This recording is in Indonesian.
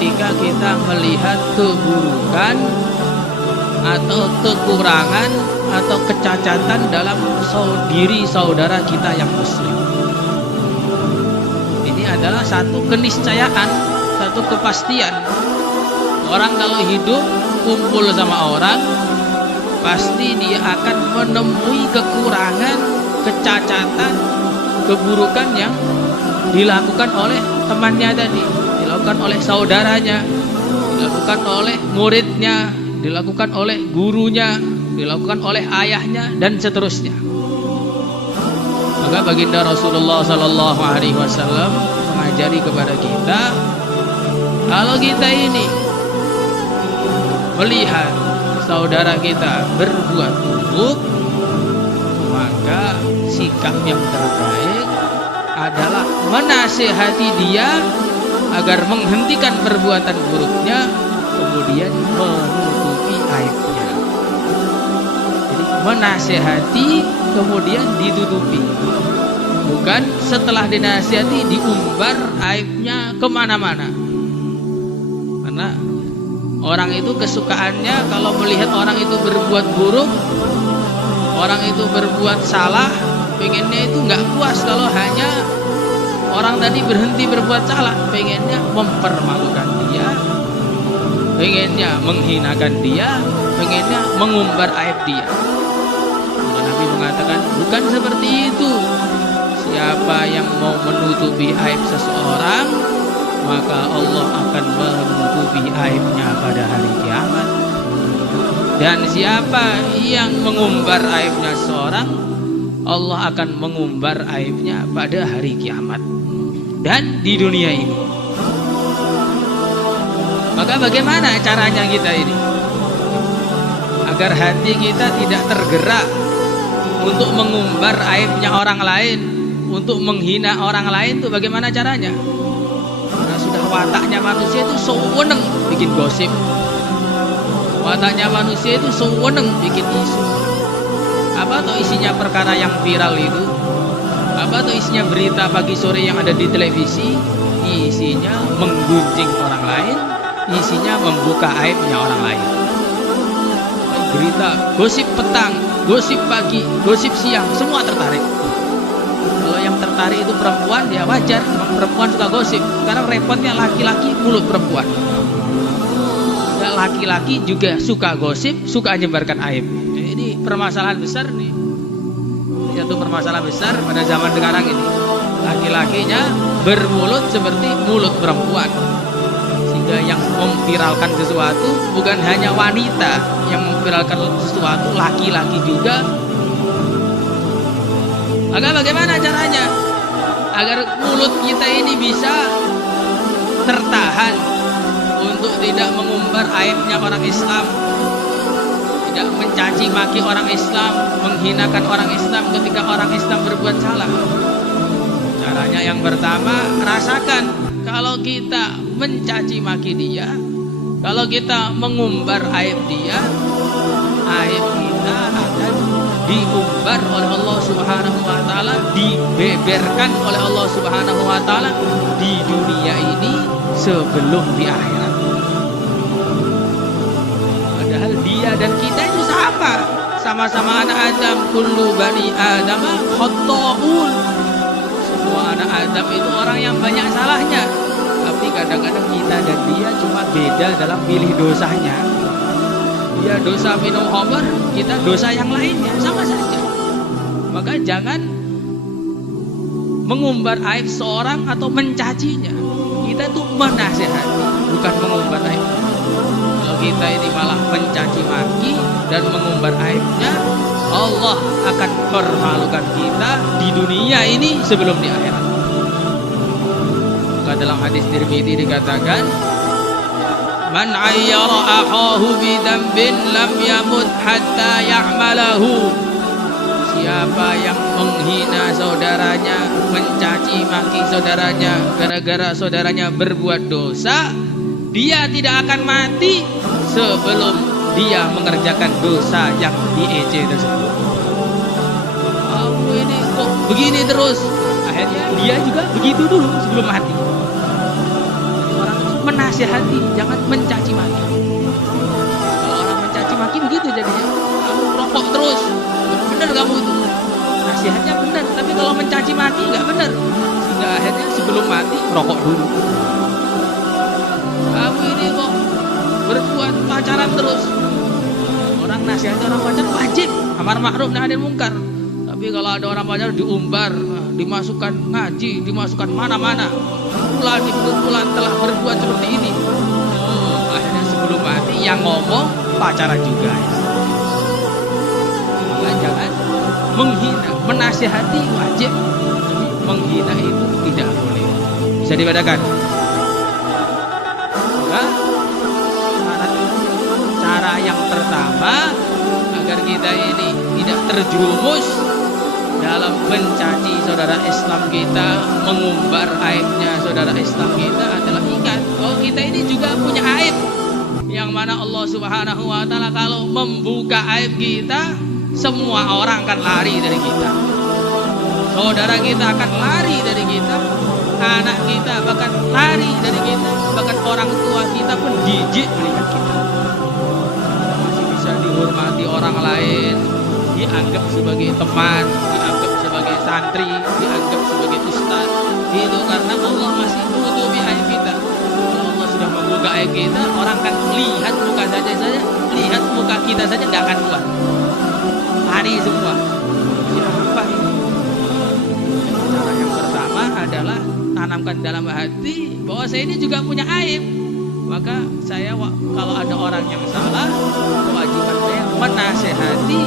ketika kita melihat keburukan atau kekurangan atau kecacatan dalam diri saudara kita yang muslim. Ini adalah satu keniscayaan, satu kepastian. Orang kalau hidup kumpul sama orang, pasti dia akan menemui kekurangan, kecacatan, keburukan yang dilakukan oleh temannya tadi, dilakukan oleh saudaranya, dilakukan oleh muridnya, dilakukan oleh gurunya, dilakukan oleh ayahnya, dan seterusnya. Maka baginda Rasulullah Sallallahu Alaihi Wasallam mengajari kepada kita, kalau kita ini melihat saudara kita berbuat buruk, maka sikap yang terbaik adalah menasihati dia agar menghentikan perbuatan buruknya, kemudian menutupi aibnya. Jadi menasihati kemudian ditutupi, bukan setelah dinasihati diumbar aibnya kemana-mana. Karena orang itu kesukaannya kalau melihat orang itu berbuat buruk, orang itu berbuat salah, pengennya itu nggak puas kalau hanya orang tadi berhenti berbuat salah, pengennya mempermalukan dia, pengennya menghinakan dia, pengennya mengumbar aib dia. Nabi mengatakan bukan seperti itu. Siapa yang mau menutupi aib seseorang, maka Allah akan menutupi aibnya pada hari kiamat. Dan siapa yang mengumbar aibnya seseorang, Allah akan mengumbar aibnya pada hari kiamat dan di dunia ini. Maka bagaimana caranya kita ini agar hati kita tidak tergerak untuk mengumbar aibnya orang lain, untuk menghina orang lain? Itu bagaimana caranya? Karena sudah wataknya manusia itu seweneng bikin gosip, wataknya manusia itu seweneng bikin isu. Apa tuh isinya perkara yang viral itu? Apa tuh isinya berita pagi sore yang ada di televisi? Isinya menggunjing orang lain, isinya membuka aibnya orang lain. Berita gosip petang, gosip pagi, gosip siang, semua tertarik. Kalau yang tertarik itu perempuan, ya wajar, perempuan suka gosip. Karena repotnya laki-laki mulut perempuan. Dan laki-laki juga suka gosip, suka menyebarkan aib. Ini permasalahan besar nih. Satu permasalahan besar pada zaman sekarang ini. Laki-lakinya bermulut seperti mulut perempuan. Sehingga yang memviralkan sesuatu bukan hanya wanita yang memviralkan sesuatu, laki-laki juga. Maka bagaimana caranya agar mulut kita ini bisa tertahan untuk tidak mengumbar aibnya orang Islam, tidak mencaci maki orang Islam, menghinakan orang Islam ketika orang Islam berbuat salah? Caranya yang pertama, rasakan kalau kita mencaci maki dia, kalau kita mengumbar aib dia, aib kita akan diumbar oleh Allah Subhanahu wa taala, dibeberkan oleh Allah Subhanahu wa taala di dunia ini sebelum di akhirat. Padahal dia dan kita itu sama-sama anak Adam. Kullu bani Adam khata'un. Semua anak Adam itu orang yang banyak salahnya. Tapi kadang-kadang kita dan dia cuma beda dalam pilih dosanya. Dia dosa minum khamr, kita dosa yang lainnya, sama saja. Maka jangan mengumbar aib seorang atau mencacinya. Kita tuh menasihati, bukan mengumbar aib. Kalau kita ini malah mencaci maki dan mengumbar aibnya, Allah akan permalukan kita di dunia ini sebelum di akhirat. Maka dalam hadis Tirmidzi dikatakan, man ayyara akhahu bidambin lam yamut hatta ya'malahu. Siapa yang menghina saudaranya, mencaci maki saudaranya gara-gara saudaranya berbuat dosa, dia tidak akan mati sebelum dia mengerjakan dosa yang diejek tersebut. Aku ini kok begini terus? Akhirnya dia juga begitu dulu sebelum mati. Orang itu menasihati menasihati, jangan mencaci maki. Kalau orang mencaci maki begitu jadinya, kamu rokok terus, nggak benar kamu itu. Nasihatnya benar, tapi kalau mencaci maki nggak benar. Sehingga akhirnya sebelum mati rokok dulu. Kamu ini kok berbuat pacaran terus. Orang nasihati orang pacaran wajib, amar ma'ruf nahi anil munkar. Tapi kalau ada orang pacaran diumbar, dimasukkan ngaji, dimasukkan mana-mana, bulan telah berbuat seperti ini. Oh, akhirnya sebelum mati yang ngomong pacaran juga. Jangan menghina, menasihati wajib, menghina itu tidak boleh. Bisa dibedakan. Cara yang pertama agar kita ini tidak terjerumus dalam mencaci saudara Islam kita, mengumbar aibnya saudara Islam kita adalah ingat bahwa kita ini juga punya aib, yang mana Allah Subhanahu wa taala kalau membuka aib kita, semua orang akan lari dari kita. Saudara kita akan lari dari kita, anak kita bahkan lari dari kita, bahkan orang tua kita pun jijik melihat kita. Masih bisa dihormati orang lain, dianggap sebagai teman, dianggap sebagai santri, dianggap sebagai ustaz. Itu karena Allah masih menutupi aib kita. Kalau Allah sudah membuka aib kita, orang akan lihat muka saja, lihat muka kita saja nggak akan kuat. Lari semua. Ini apa ini? Cara yang pertama adalah tanamkan dalam hati bahwa saya ini juga punya aib. Maka saya kalau ada orang yang salah, kewajiban saya menasehati